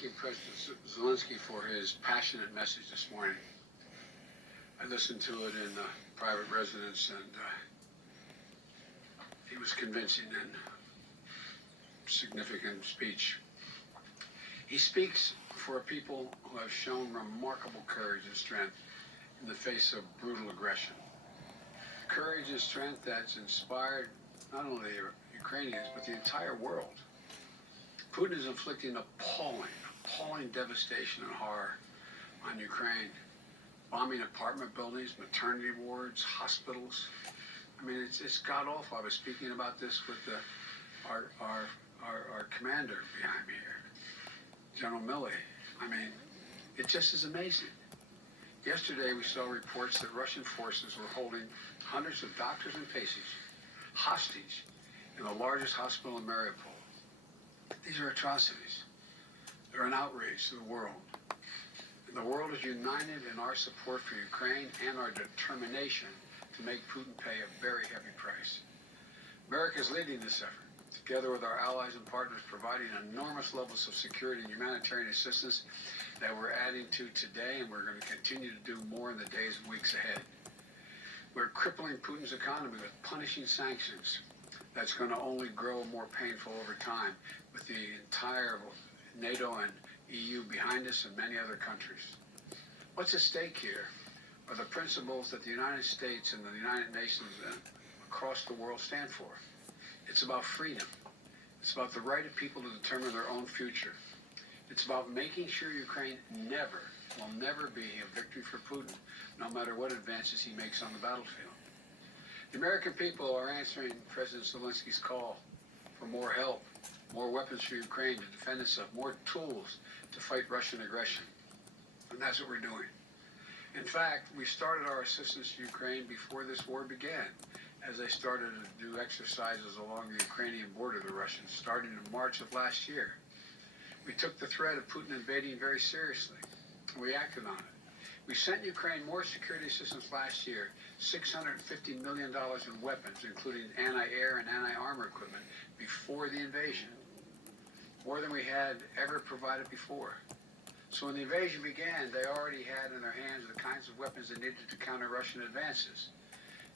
Thank you, President Zelensky, for his passionate message this morning. I listened to it in private residence, and he was convincing and significant speech. He speaks for a people who have shown remarkable courage and strength in the face of brutal aggression. Courage and strength that's inspired not only the Ukrainians, but the entire world. Putin is inflicting appalling devastation and horror on Ukraine, bombing apartment buildings, maternity wards, hospitals. I mean, it's god awful. I was speaking about this with our commander behind me here, General Milley. I mean, it just is amazing. Yesterday, we saw reports that Russian forces were holding hundreds of doctors and patients hostage in the largest hospital in Mariupol. These are atrocities. They're an outrage to the world. And the world is united in our support for Ukraine and our determination to make Putin pay a very heavy price. America is leading this effort, together with our allies and partners, providing enormous levels of security and humanitarian assistance that we're adding to today, and we're going to continue to do more in the days and weeks ahead. We're crippling Putin's economy with punishing sanctions that's going to only grow more painful over time, with the entire NATO and EU behind us and many other countries. What's at stake here are the principles that the United States and the United Nations and across the world stand for. It's about freedom. It's about the right of people to determine their own future. It's about making sure Ukraine will never be a victory for Putin, no matter what advances he makes on the battlefield. The American people are answering President Zelensky's call for more help, more weapons for Ukraine to defend itself, more tools to fight Russian aggression. And that's what we're doing. In fact, we started our assistance to Ukraine before this war began, as they started to do exercises along the Ukrainian border, the Russians, starting in March of last year. We took the threat of Putin invading very seriously, and we acted on it. We sent Ukraine more security assistance last year, $650 million in weapons, including anti-air and anti-armor equipment, before the invasion, more than we had ever provided before. So when the invasion began, they already had in their hands the kinds of weapons they needed to counter Russian advances.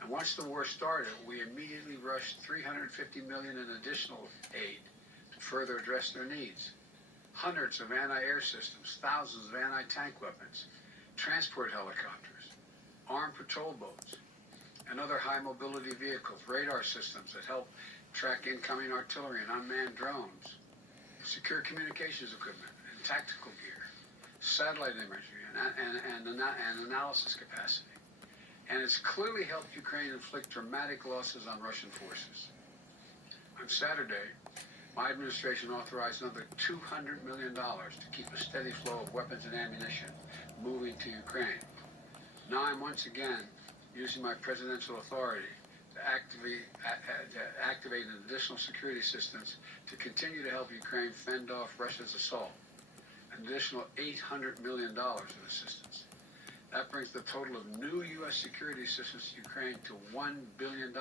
And once the war started, we immediately rushed $350 million in additional aid to further address their needs. Hundreds of anti-air systems, thousands of anti-tank weapons, transport helicopters, armed patrol boats, and other high-mobility vehicles, radar systems that help track incoming artillery and unmanned drones, secure communications equipment and tactical gear, satellite imagery and analysis capacity. And it's clearly helped Ukraine inflict dramatic losses on Russian forces. On Saturday, my administration authorized another $200 million to keep a steady flow of weapons and ammunition moving to Ukraine. Now I'm once again using my presidential authority to activate an additional security assistance to continue to help Ukraine fend off Russia's assault. An additional $800 million in assistance. That brings the total of new U.S. security assistance to Ukraine to $1 billion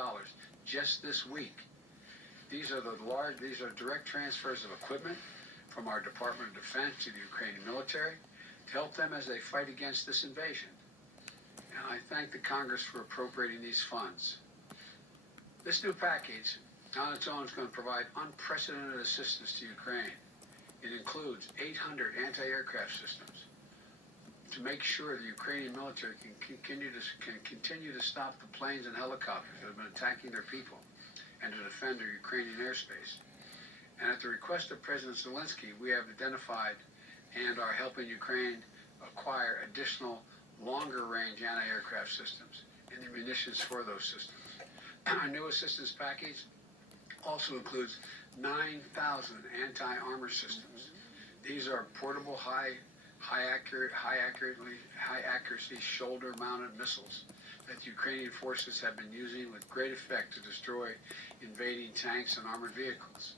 just this week. These are direct transfers of equipment from our Department of Defense to the Ukrainian military to help them as they fight against this invasion. And I thank the Congress for appropriating these funds. This new package on its own is going to provide unprecedented assistance to Ukraine. It includes 800 anti-aircraft systems to make sure the Ukrainian military can continue to stop the planes and helicopters that have been attacking their people and to defend their Ukrainian airspace. And at the request of President Zelensky, we have identified and are helping Ukraine acquire additional longer-range anti-aircraft systems and the munitions for those systems. Our new assistance package also includes 9,000 anti-armor systems. These are portable, high accuracy shoulder-mounted missiles that Ukrainian forces have been using with great effect to destroy invading tanks and armored vehicles.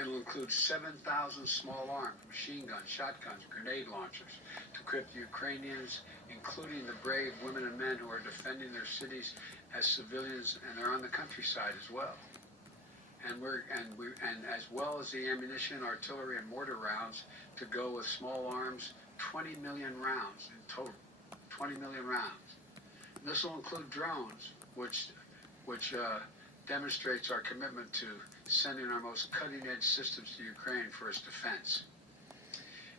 It'll include 7,000 small arms, machine guns, shotguns, grenade launchers to equip the Ukrainians, including the brave women and men who are defending their cities as civilians, and they're on the countryside as well. and as well as the ammunition, artillery, and mortar rounds to go with small arms, 20 million rounds in total. 20 million rounds. And this will include drones, which demonstrates our commitment to sending our most cutting-edge systems to Ukraine for its defense.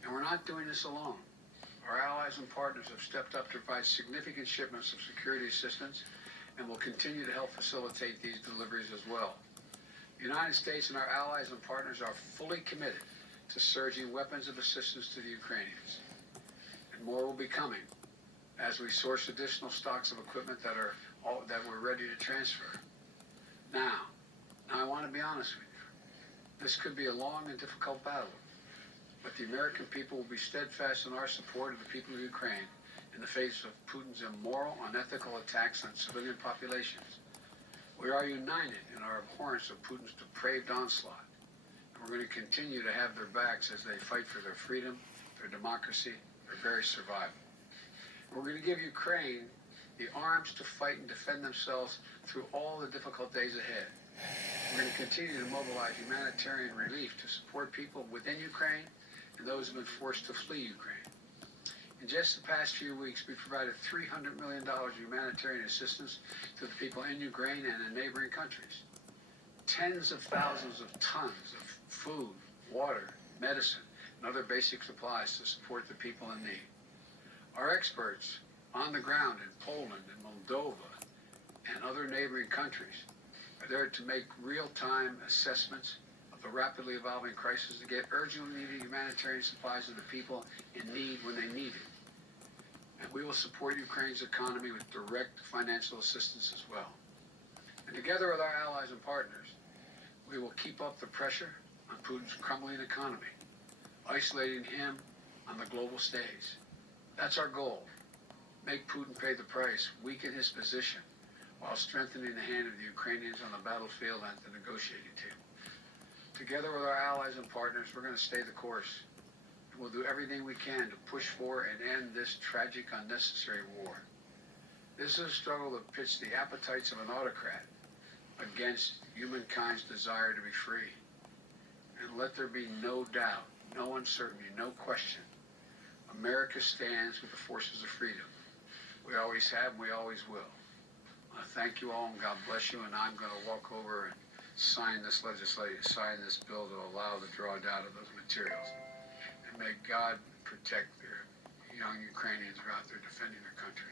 And we're not doing this alone. Our allies and partners have stepped up to provide significant shipments of security assistance and will continue to help facilitate these deliveries as well. The United States and our allies and partners are fully committed to surging weapons of assistance to the Ukrainians. And more will be coming as we source additional stocks of equipment that we're ready to transfer. Now I want to be honest with you. This could be a long and difficult battle, but the American people will be steadfast in our support of the people of Ukraine in the face of Putin's immoral, unethical attacks on civilian populations. We are united in our abhorrence of Putin's depraved onslaught, and we're going to continue to have their backs as they fight for their freedom, their democracy, their very survival. And we're going to give Ukraine the arms to fight and defend themselves through all the difficult days ahead. We're going to continue to mobilize humanitarian relief to support people within Ukraine and those who have been forced to flee Ukraine. In just the past few weeks, we provided $300 million of humanitarian assistance to the people in Ukraine and in neighboring countries. Tens of thousands of tons of food, water, medicine, and other basic supplies to support the people in need. Our experts on the ground in Poland and Moldova and other neighboring countries are there to make real-time assessments of the rapidly evolving crisis to get urgently needed humanitarian supplies to the people in need when they need it. And we will support Ukraine's economy with direct financial assistance as well. And together with our allies and partners, we will keep up the pressure on Putin's crumbling economy, isolating him on the global stage. That's our goal. Make Putin pay the price, weaken his position, while strengthening the hand of the Ukrainians on the battlefield and at the negotiating table. Together with our allies and partners, we're going to stay the course. We'll do everything we can to push for and end this tragic, unnecessary war. This is a struggle that pits the appetites of an autocrat against humankind's desire to be free. And let there be no doubt, no uncertainty, no question. America stands with the forces of freedom. We always have, and we always will. I thank you all, and God bless you, and I'm going to walk over and sign this bill to allow the drawdown of those materials. And may God protect their young Ukrainians who are out there defending their country.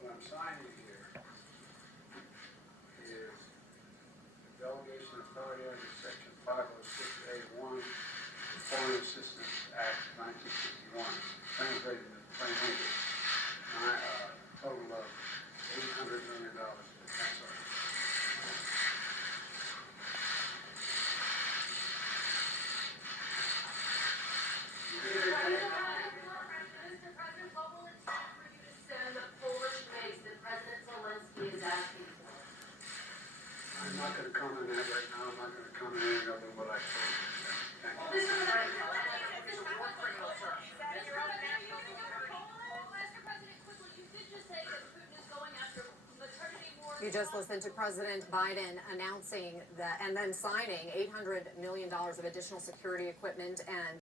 What I'm signing here is the delegation authority under Section 506A1 Foreign Assistance Act of 1961, translated into plain English, total of $800 million for the defense army. Mr. President, what will it take for you to send the Polish base that President Zelensky is asking for? I'm not going to comment on that right now. I'm not going to comment on any other than what I told you. Thank you. Mr. President, quickly, you did just say that Putin is going after maternity wards. You just listened to President Biden announcing that and then signing $800 million of additional security equipment and